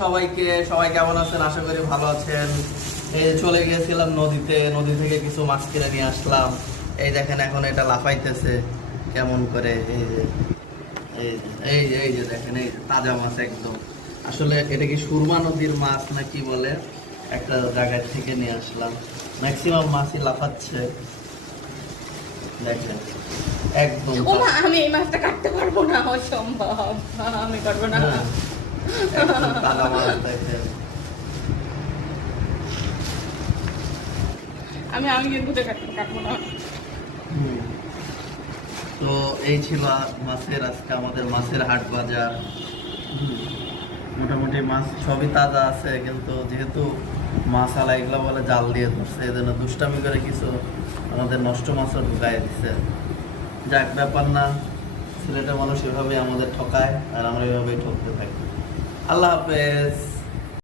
সবাইকে, সবাই কেমন আছেন? আশা করি ভালো আছেন। এই যে চলে গিয়েছিলাম নদীতে, নদী থেকে কিছু মাছ কিনে নিয়ে আসলাম। এই দেখেন এখন এটা লাফাইতেছে কেমন করে। এই যে এই যে দেখেন, এই তাজা মাছ একদম। আসলে এটা কি সুরমা নদীর মাছ না কি বলে, একটা জায়গায় থেকে নিয়ে আসলাম। ম্যাক্সিমাম মাছই লাফাচ্ছে, দেখেন একদম। আমি এই মাছটা কাটতে পারবো না, অসম্ভব, আমি পারবো না। হ্যাঁ, একদম তাজা মাছ দেখেন। আমি কিন্তু কাটবো না। তো এই ছিল মাছের আজকে আমাদের মাছের হাট বাজার। মোটামুটি মাছ সবই তাজা আছে, কিন্তু যেহেতু মাছ আলা এগুলো বলে জাল দিয়ে ধরছে, এই জন্য দুষ্টামি করে কিছু আমাদের নষ্ট মাছও ঢুকাই দিচ্ছে। যাক, ব্যাপার না, সিলেটের মানুষ এভাবেই আমাদের ঠকায় আর আমরা এভাবেই ঠকতে থাকি। আল্লাহ হাফেজ।